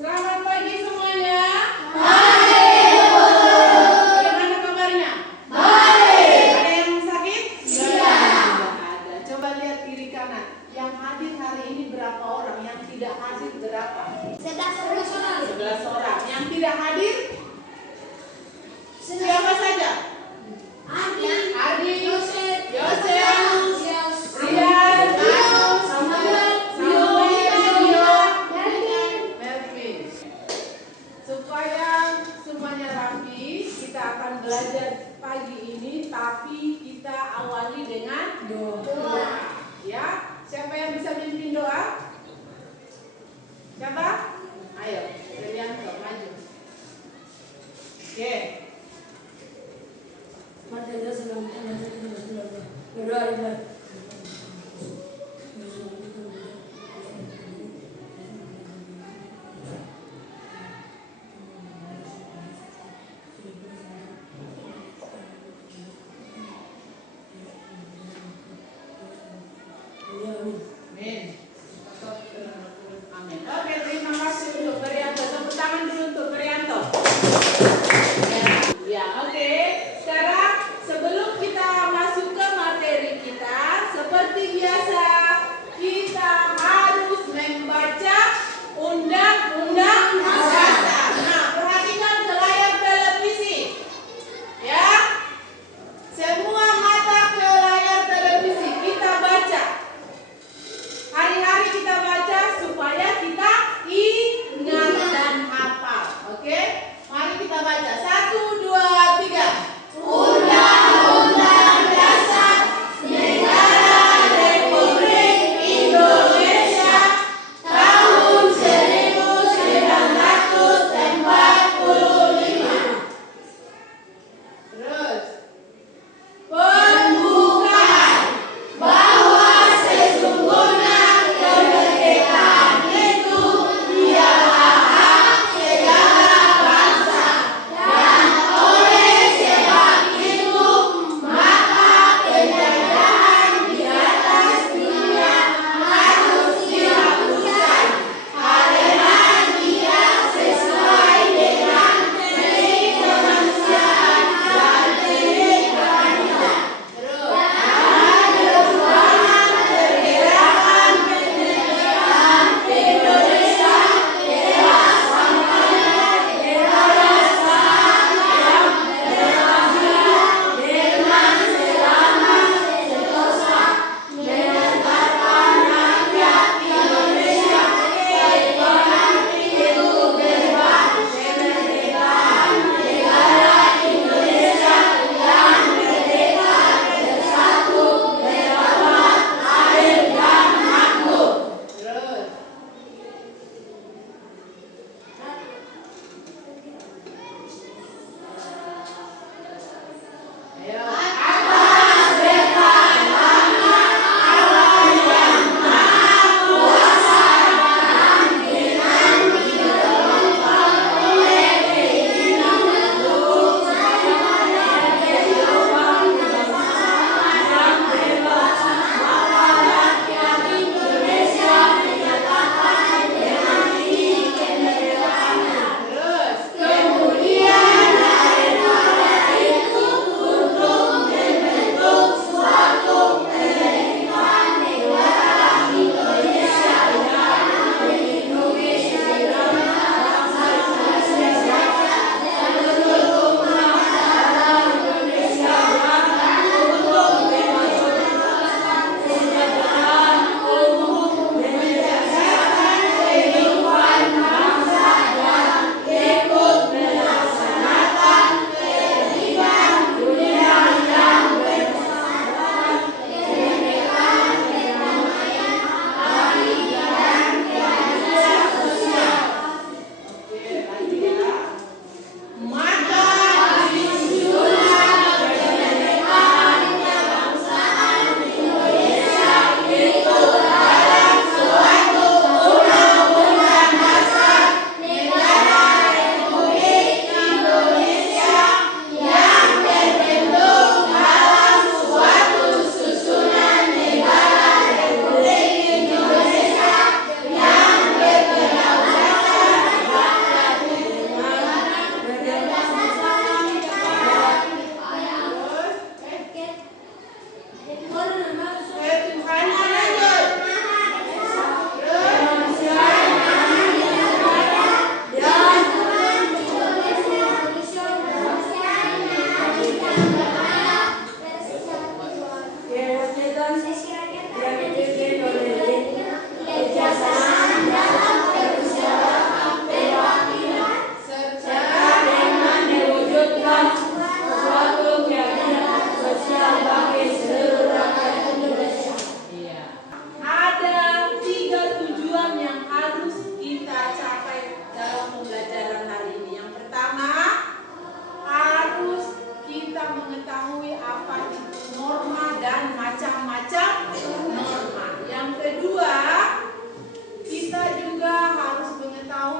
Selamat pagi semuanya. Baik, Bu. Bagaimana kabarnya? Baik. Ada yang sakit? Iya. Tidak ada. Coba lihat kiri kanan. Yang hadir hari ini berapa orang? Yang tidak hadir berapa? 11 orang. 11 orang. Yang tidak hadir? Siapa saja? Ardi, Yosef, Rian, Samuel, Melvin. Supaya semuanya rapi, kita akan belajar pagi ini, tapi kita awali dengan doa. Ya, siapa yang bisa mimpin doa? Siapa? Ayo, Rianto, maju. Oke.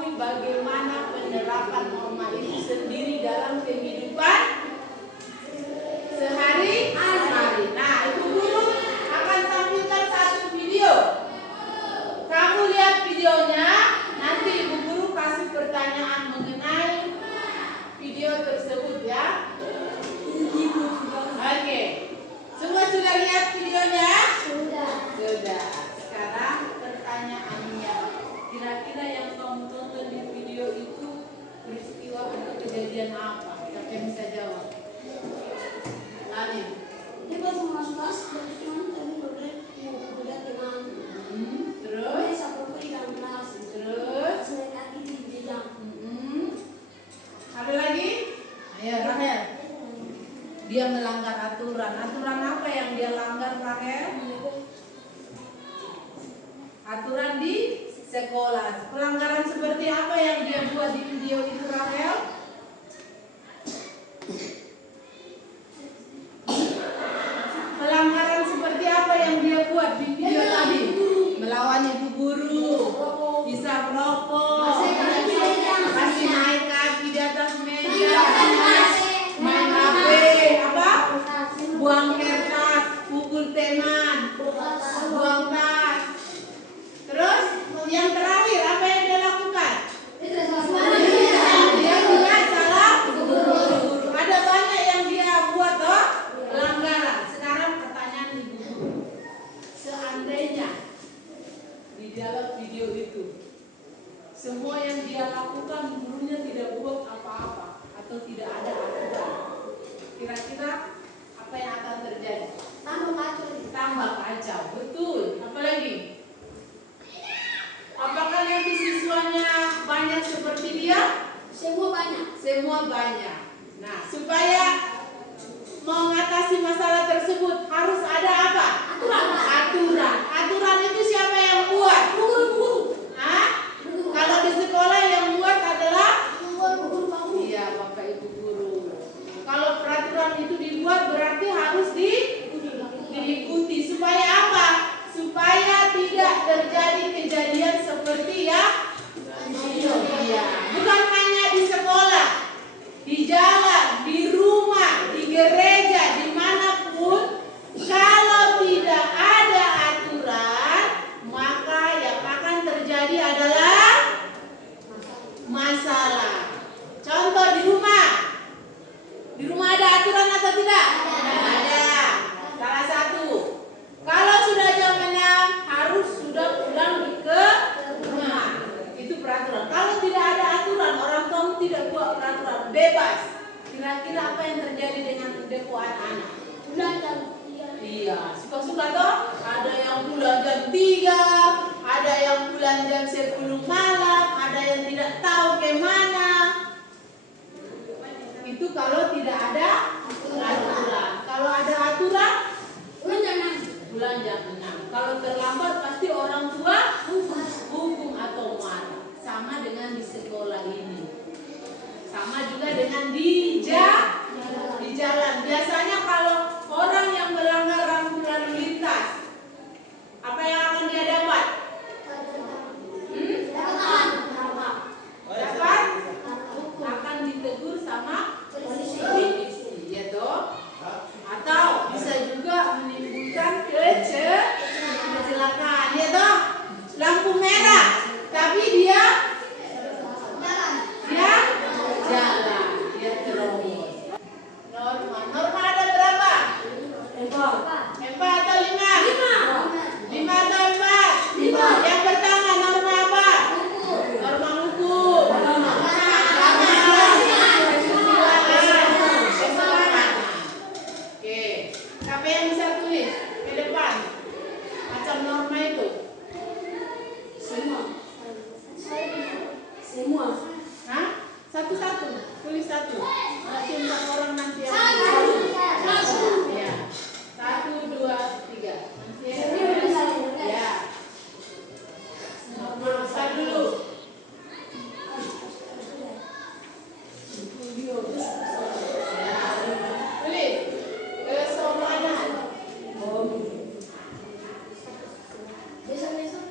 mengetahui bagaimana penerapan norma itu sendiri dalam kehidupan sehari-hari. Nah, Ibu Guru akan tampilkan satu video. Kamu lihat videonya, nanti Ibu Guru kasih pertanyaan mengenai video tersebut ya. Oke. Semua sudah lihat videonya? Sudah. Sudah. Sekarang pertanyaannya. Kira-kira yang kamu tonton di video itu peristiwa atau kejadian apa? Siapa yang bisa jawab? Lani. Dia pas masuk kelas, teman kami mau belajar dengan. Terus? Sampai di dalam kelas. Terus? Selain kaki di bidang. Ada lagi? Ayo, Rahel. Dia melanggar aturan. Aturan apa yang dia langgar, Rahel? Aturan di sekolah. Pelanggaran seperti apa yang dia buat di video itu, Rahel? Pelanggaran seperti apa yang dia buat di video tadi? Melawan ibu guru, hisap rokok, kasih naik kaki di atas meja, main HP, apa? Buang kertas, pukul teman, buang tas. Terus yang terakhir apa yang dia lakukan? Dia juga salah guru. Ada banyak yang dia buat toh pelanggaran. Sekarang pertanyaan ibu guru. Seandainya di dalam video itu semua yang dia lakukan gurunya tidak buat apa-apa atau tidak ada aturan, kira-kira apa yang akan terjadi? Tambah kacau, betul. Apalagi? Apakah nanti siswanya banyak seperti dia? Semua banyak. Semua banyak. Nah, supaya mengatasi masalah tersebut harus ada apa? Aturan. Aturan itu siapa yang buat? Guru. Hah? Kalau di sekolah yang buat adalah? Guru kamu. Iya, Bapak Ibu guru. Kalau peraturan itu dibuat berarti harus diikuti. Supaya apa? Supaya tidak terjadi kejadian seperti ya. Iya. Bukan hanya di sekolah, di jalan, di rumah, di gereja, dimanapun, kalau tidak ada aturan, maka yang akan terjadi adalah masalah. Contoh di rumah. Di rumah ada aturan atau tidak? Ada. Salah satu. Kalau sudah jam 6 harus sudah pulang ke rumah. Itu peraturan. Kalau tidak ada aturan, orang tua tidak buat peraturan, bebas. Kira-kira apa yang terjadi dengan depo anak-anak? Pulang jam 3. Iya, suka-suka toh. Ada yang pulang jam 3, ada yang pulang jam 10 malam, ada yang tidak tahu kemana. Itu kalau tidak ada aturan. Kalau ada aturan, pulang jam 6. Kalau terlambat pasti orang tua hukum atau marah. Sama dengan di sekolah ini. Sama juga dengan di jalan. Biasanya kalau orang yang melanggar rambu lalu lintas, apa yang akan dia dapat? Dapat? Akan ditegur sama polisi, ya toh? Atau bisa juga menimbulkan kecelakaan, ya toh? Lampu merah, tapi dia jalan, dia terobos. Norma ada berapa? 4 atau 5? 5 atau 4? Yang pertama norma apa? Norma hukum. Oke, siapa yang bisa tulis ke depan macam norma itu? Semua. Hah? Satu-satu, tulis satu. Nanti 4 orang nanti yang ya. 1, 2, 3. Ya. Norma dulu. Tulis. Kesopanan. Besok-besok.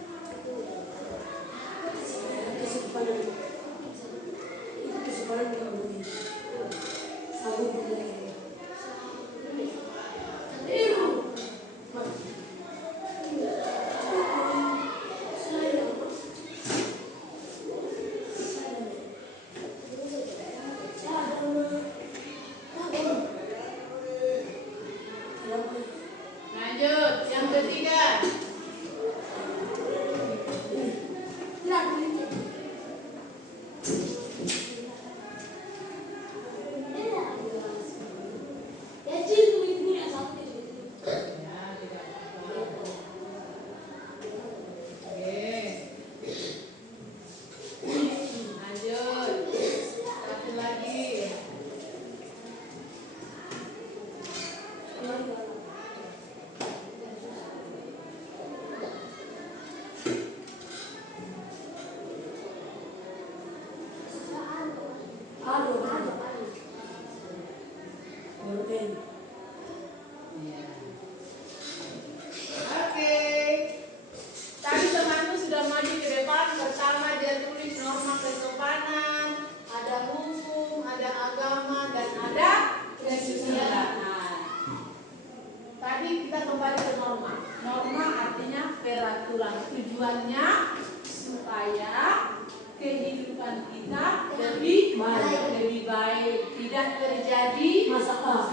lebih baik, tidak terjadi masalah,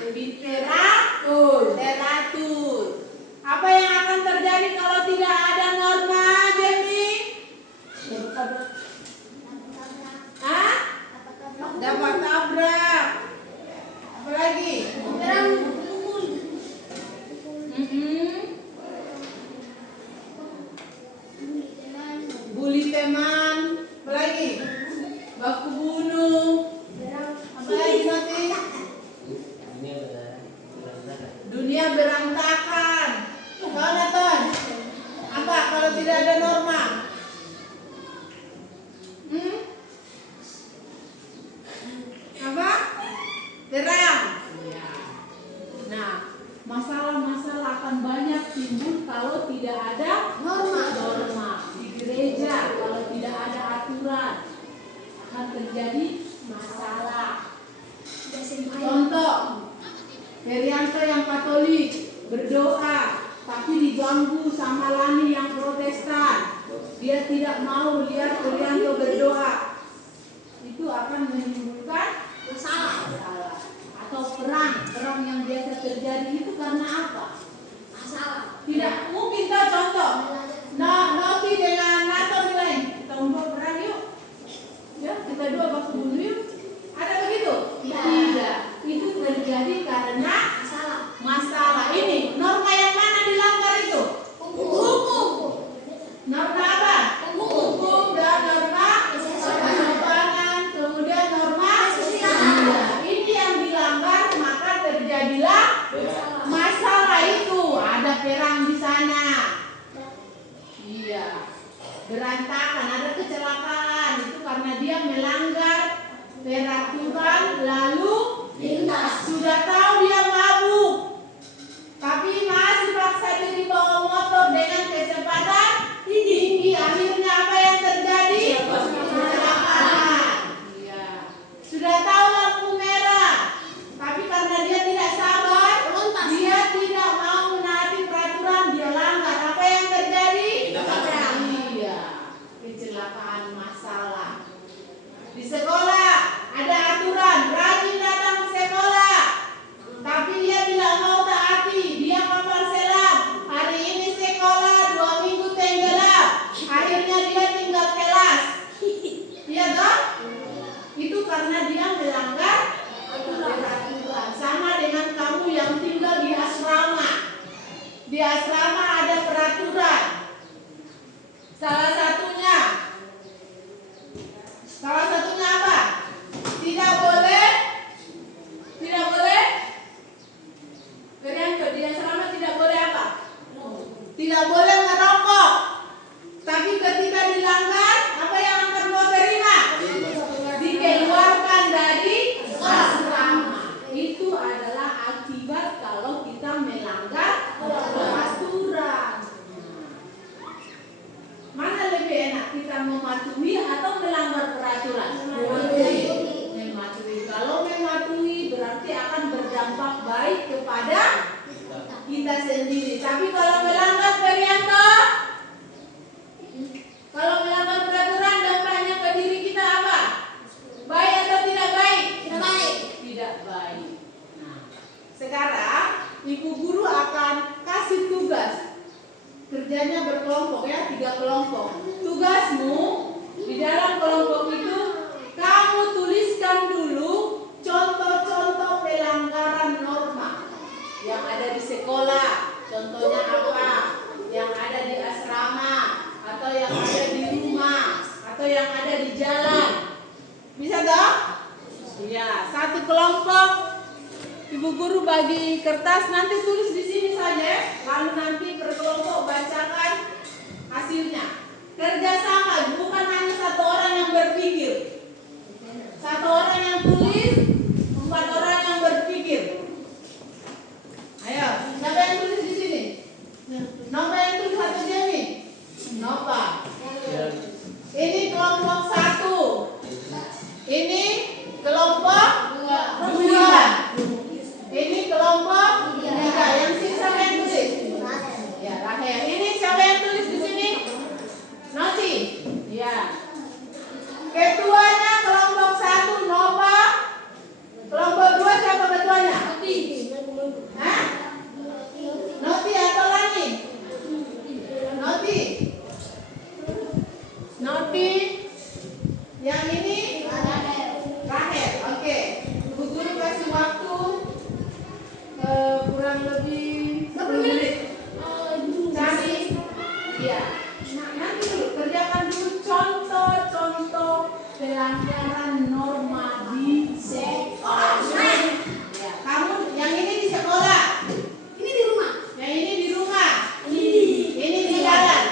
lebih teratur. Apa yang akan terjadi kalau tidak ada norma, Jenny? Hah? Dapat tabrak. Apa lagi? Bully teman. Apa lagi? Baku bunuh. Apa lagi nanti? Dunia berantakan. Kau Nathan, apa kalau tidak ada norma? Apa? Perang. Ya. Nah, masalah-masalah akan banyak timbul kalau tidak ada norma. Di gereja kalau tidak ada aturan akan terjadi masalah. Contoh, Herianto yang Katolik berdoa tapi diganggu sama Lani yang Protestan. Dia tidak mau lihat Herianto berdoa. Itu akan menimbulkan masalah. Atau perang yang biasa terjadi itu karena apa? Masalah. Tidak mungkin tahu contoh. Noki dengan Nathan bilang, kita membuat perang yuk. Ya, kita dua baku bunuh yuk. Ada begitu? Tidak. Itu terjadi karena masalah. Ini norma yang mana dilanggar itu? Hukum. Norma apa? Hukum dan norma kesopanan, kemudian norma sosial. Ini yang dilanggar, maka terjadilah masalah itu. Ada perang di sana. Iya. Berantakan, ada kecelakaan. Itu karena dia melanggar peraturan lalu lintas. Sudah tahu dia mabuk, tapi masih paksa diri bawa motor dengan kecepatan tinggi. Akhirnya apa yang terjadi? Kecelakaan. Iya. Sudah tahu lampu merah, tapi karena dia tidak sabar, dia tidak mau menaati peraturan, dia langgar. Apa yang terjadi? Iya. Kecelakaan, masalah. Di sekolah ada aturan, rajin datang ke sekolah, tapi dia tidak mau taati. Dia kapal selam. Hari ini sekolah, 2 minggu tenggelam. Akhirnya dia tinggal kelas. Iya toh? Itu karena dia melanggar peraturan. Sama dengan kamu yang tinggal di asrama. Di asrama ada peraturan. Salah satunya apa? Tidak boleh Berianto, di asrama tidak boleh apa? Tidak boleh merokok. Tapi ketika dilanggar, apa yang akan kau terima? Dikeluarkan dari asrama. Itu adalah akibat kalau kita melanggar peraturan. Mana lebih enak, kita mematuhi atau melanggar peraturan? Mematuhi. Kalau mematuhi berarti akan berdampak baik kepada kita sendiri. Tapi kalau melanggar Perianto, kalau melanggar peraturan dampaknya ke diri kita apa? Baik atau tidak baik? Tidak baik. Nah, sekarang ibu guru akan kasih tugas. Kerjanya berkelompok ya, 3 kelompok. Tugasmu di dalam kelompok itu kamu tuliskan dulu contoh-contoh pelanggaran norma yang ada di sekolah. Contohnya apa? Yang ada di asrama, atau yang ada di rumah, atau yang ada di jalan. Bisa toh? Iya, 1 kelompok. Ibu guru bagi kertas, nanti tulis di sini saja, lalu nanti per kelompok bacakan hasilnya. Kerjasama, bukan hanya 1 orang yang berpikir. 1 orang yang tulis, 4 orang yang berpikir. Ayo, siapa yang tulis di sini? Nova yang tulis atau Jamie? Nova. Ini kelompok 1. Ini kelompok 2. Ini kelompok 3. Yang sisa yang tulis? Ya, Rahel. Ini siapa yang tulis di sini? Noti. Ya. Ketuanya Yang ini Rahel. Oke. Bu Guru kasih waktu kurang lebih 10 menit. Cari, iya. Nanti dulu kerjakan dulu contoh-contoh pelanggaran norma di sekolah. Ya, kamu yang ini di sekolah. Ini di rumah. Yang ini di rumah. Ini di jalan.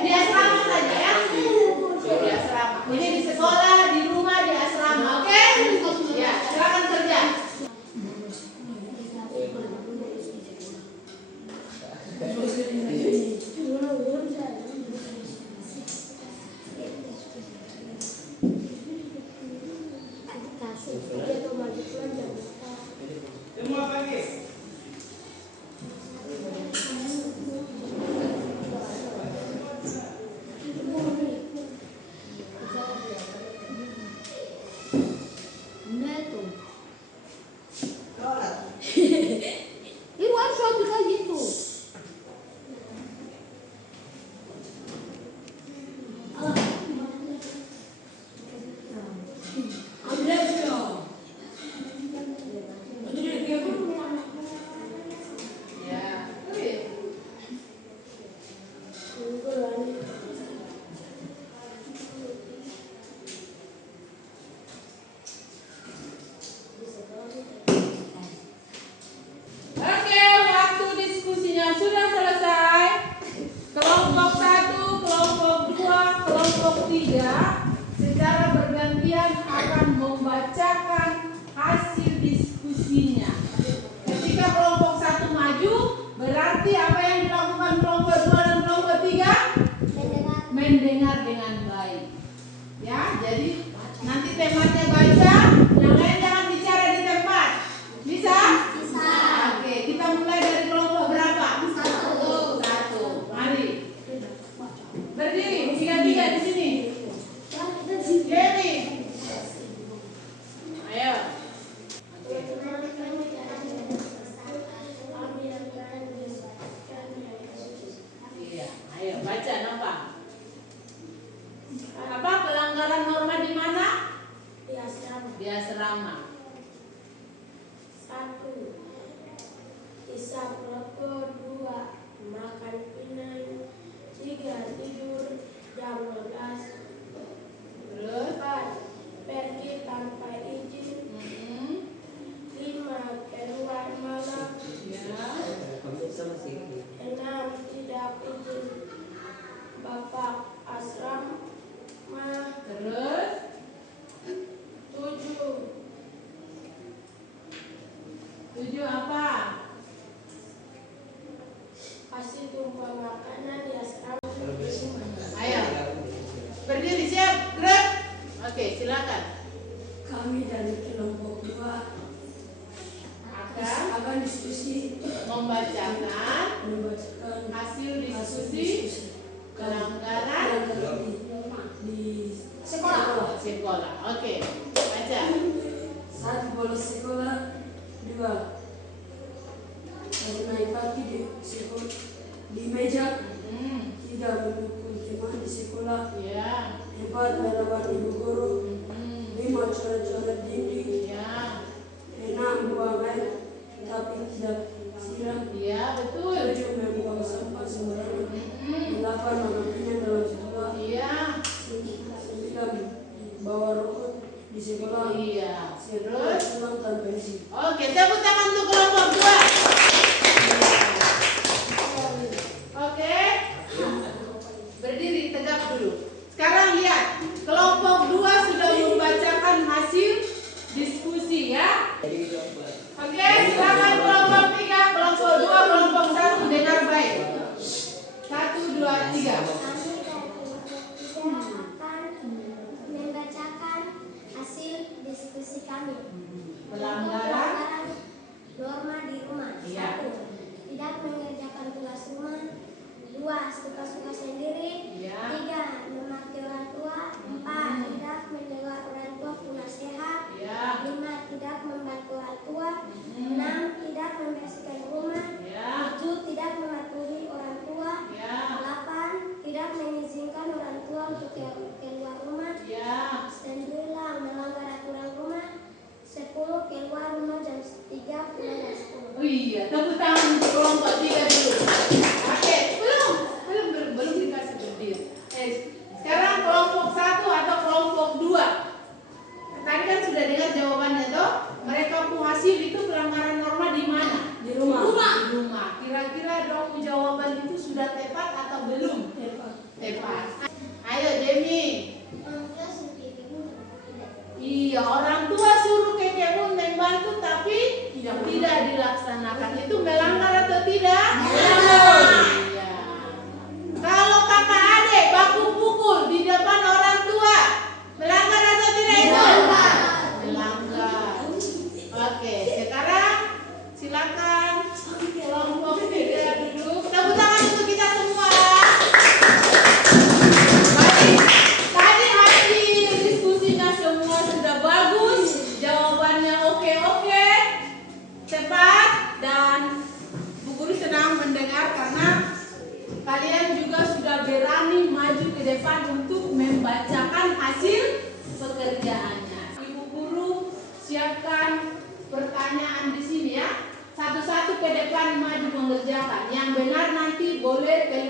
Di asrama saja ya. Di asrama. Ini di sekolah, di rumah, di asrama. Oke? Ya, silakan kerja. Semua pagi. Ini harus suatu kayak gitu. Ya. Oke. Oke, waktu diskusinya sudah selesai. Kelompok 1, kelompok 2, kelompok 3 secara bergantian akan membacakan hasil diskusinya. Ketika kelompok 1 maju, berarti apa yang dilakukan kelompok 2 dan kelompok 3? Mendengar dengan baik. Ya, jadi nanti tempatnya baca, yang lain jangan bicara di tempat. Bisa? Bisa. Oke, kita mulai dari kelompok berapa? 1. Mari. Berdiri, 3-3 di sini. Yemi. Ayo. Iya, ayo baca apa? Apa pelanggaran norma di mana? Di asrama. 1. Isap rokok. 2. Makan pinang. 3. Tidur jam 12. Terus? 4. Pergi tanpa izin. 5. Keluar malam. Ya. 6. Tidak izin bapak asrama. Terus? 7. Apa? Kasih tumpah makanan di asrama. Ayo. Berdiri siap, gerak. Oke, silakan. Kami dari kelompok 2 akan diskusi Membacakan membacakan hasil diskusi pelanggaran di Sekolah. sekolah. Oke, baca. 1. Bolos sekolah. 2. Naik kaki di sekolah di meja. 3. Mendukung teman di sekolah. Ya. 4. Melawan ibu guru. 5. Coret-coret dinding. Ya. 6. Buang air tapi tidak siram. Iya, betul. 7. Membuang sampah sembarangan. 8. Makan pinang dalam sekolah. Iya. 9. Bawa rokok di sekolah. Iya. Terus? Pulang tanpa izin. Oke, tepuk tangan untuk kelompok 2. Oke. Berdiri tegak dulu. Sekarang lihat, kelompok 2 sudah membacakan hasil diskusi ya. Oke, silakan kelompok 3, kelompok 2, kelompok 1 dengar baik. 1, 2, 3.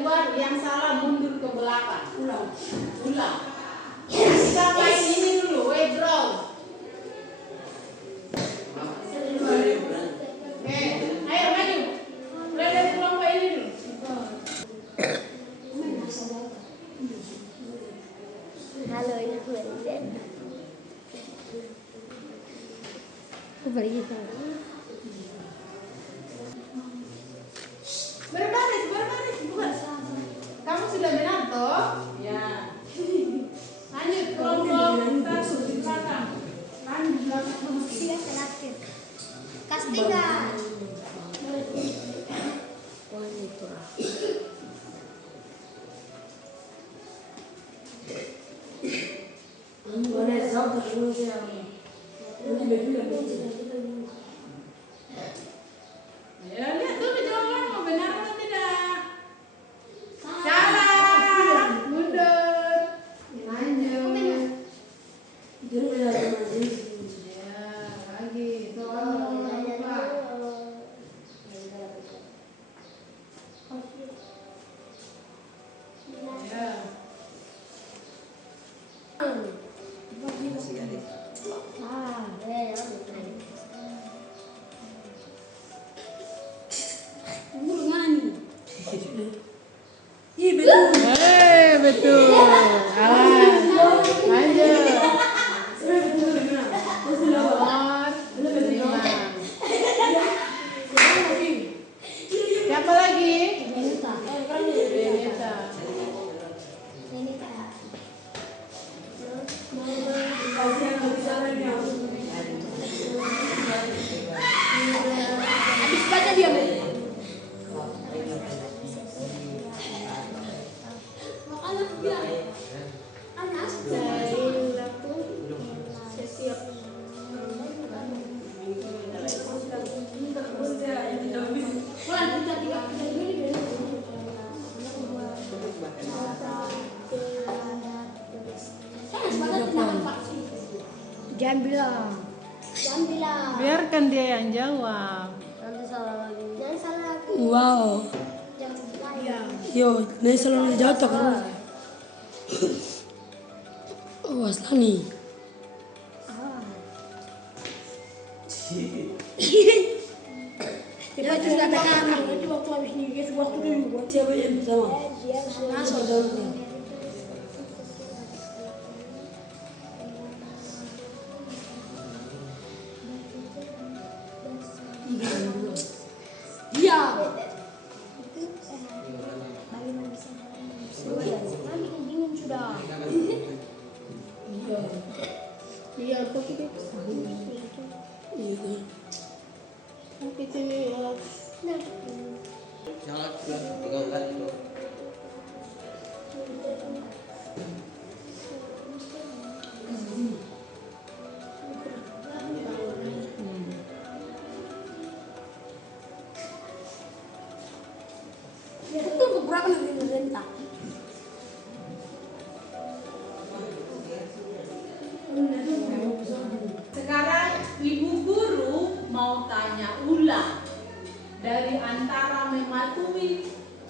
dibuat, yang salah mundur ke belakang. Ulang. Ulang. Kita main ini dulu, withdraw. Ayo maju. Mulai dari kelompok ini dulu. Halo, ini aku pergi Berbaris. Bukan. Kamu sudah benar toh? Ya. Lanjut kelompok satu di belakang. Lanjut di belakang. Siap terakhir. Kastingan. Vanessa, terus yang ini baju yang Ya, lihat dulu jawaban mau benar atau tidak. Salah. Mundur. Lanjut. dia udah masih. Ya, lagi. Tolong lupa. Ya. Ih, betul. Betul. Lanjut. Nomor 5. Siapa lagi? Renita. Habis baca dia, Mbak. Makanya dia Anas dari aku setiap jangan bilang. Biarkan dia yang jawab. Nanti salah lagi. Jangan salah lagi. Wow. Jangan bilang. Yo, ini selalu jatuh kan. Oh, Aslani. Dia itu sudah tekan. Itu waktu habis nih, guys, waktu dulu. Siapa yang pertama? Masuk. Dia. Nanti dingin sudah. Iya, kok kita. Iya. Kita ini Jangan 3 kali itu. tunggu berapa nanti merentah. Sekarang ibu guru mau tanya ulang dari antara mematuhi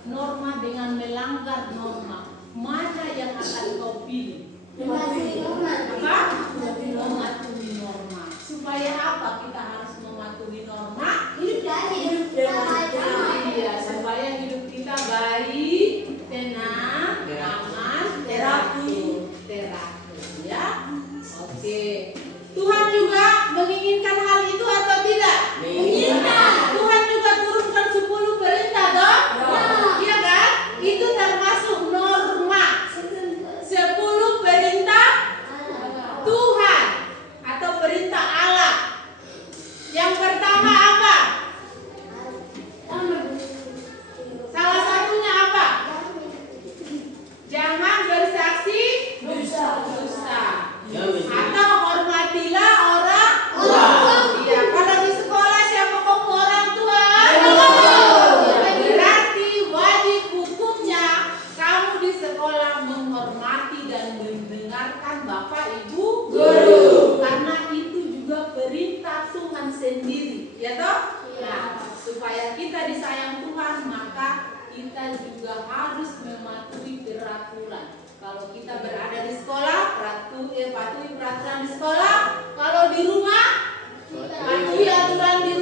norma dengan melanggar norma, mana yang akan kau pilih? Apa? Mematuhi norma. Supaya apa kita harus mematuhi norma? Iya, supaya hidup kita baik, tenang, aman, teratur, ya. Oke. Tuhan juga menginginkan hal itu atau tidak? Menginginkan. Tuhan juga turunkan 10 perintah dong? Iya kan? Itu termasuk norma. 10 harus mematuhi peraturan. Kalau kita berada di sekolah, patuhi peraturan di sekolah. Kalau di rumah, patuhi aturan di